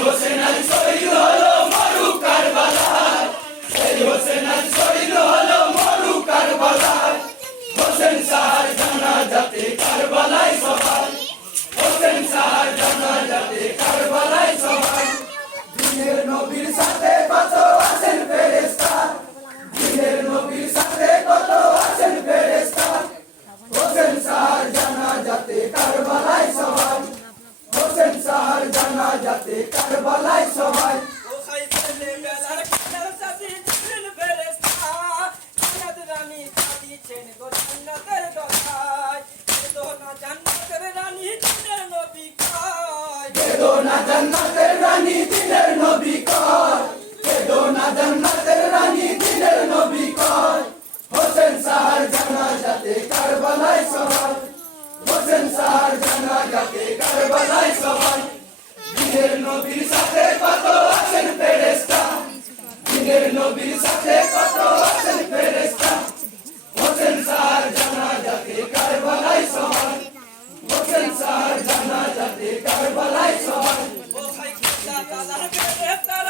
você nasce sobre glória. জান্নাতের রানী দিনের নবী কর। কেদো না জান্নাত Essa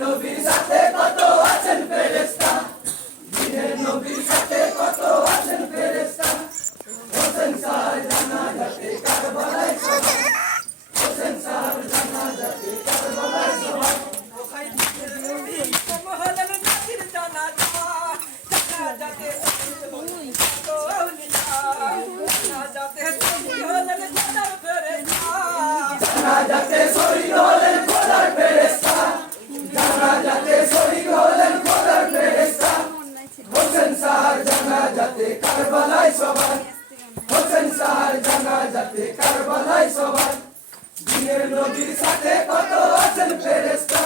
noviça দিনের নবীর সাথে কত আছেন ফেরেস্তা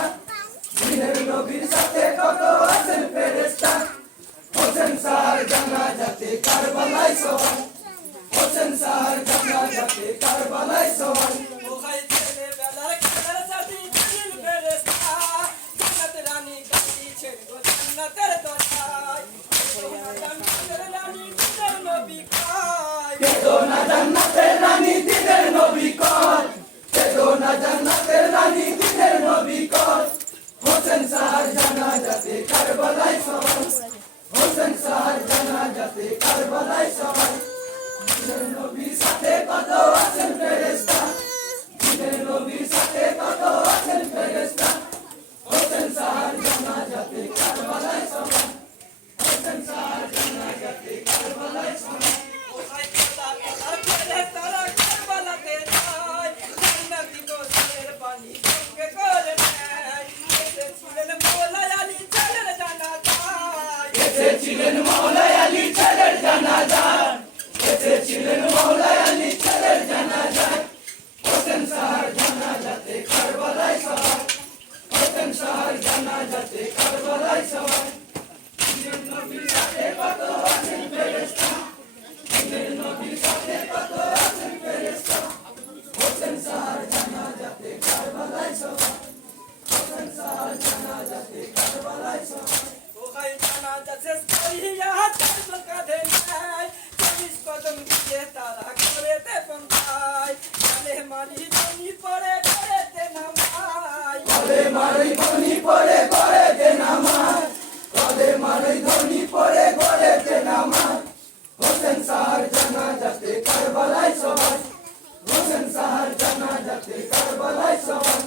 দিনের নবীর সাথে কত আছেন ফেরেস্তা হোসেন স্যার জানা যাতে কারবালাই সবাই হোসেন স্যার জানা যাতে কারবালাই সবাই Dona Danna Ferrani, di del Novicor, संसार जाना जाते करबलाई सवाल हो संसार जाना जाते करबलाई सवाल এসেছিলেন মাওলায় আলী চাঁদের জানাজা। এসেছিলেন মাওলায় আলী চাঁদের জানাজা। হোসেন সাহার জানাজাতে কারবালায় সবাই হোসেন সাহার জানাজাতে কারবালায় সবাই Just মারই ধনি পড়ে করে দে নামার কদে মারই ধনি পড়ে করে দে নামার হোসেন সাহার জানা যাতে কারবালাই সবার হোসেন সাহার জানা যাতে কারবালাই সবার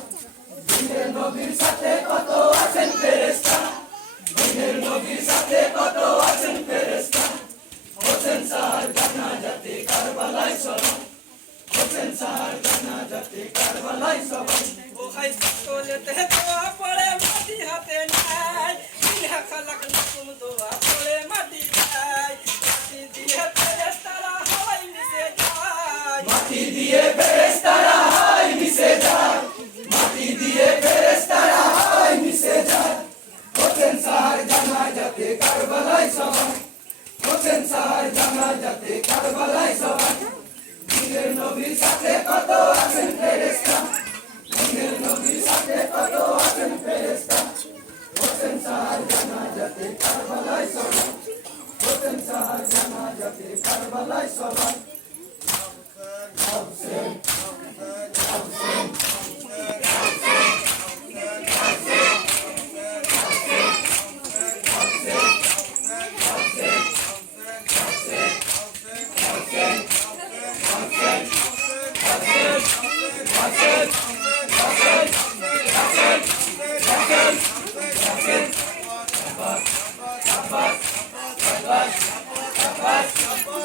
দিনে নবীর সাথে Carvalho, só vai. Dinheiro no bicho, até quando a gente merece. সাহার জানাজাতে Capaz, capaz.